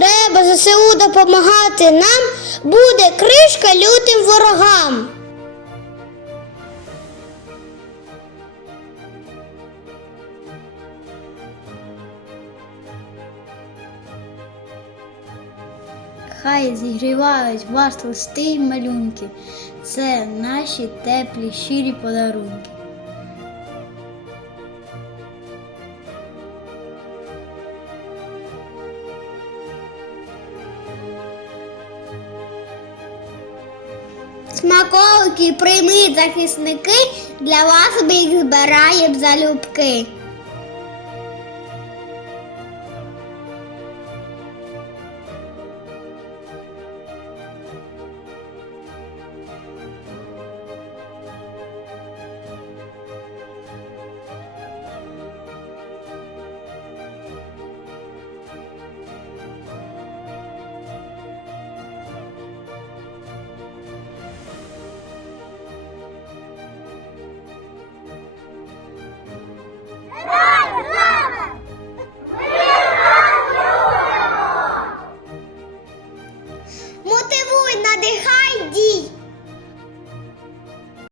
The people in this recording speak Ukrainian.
треба ЗСУ допомагати нам, буде кришка лютим ворогам. Хай зігрівають вас листи й малюнки. Це наші теплі щирі подарунки. Смаколики прийми захисники, для вас ми їх збираємо залюбки.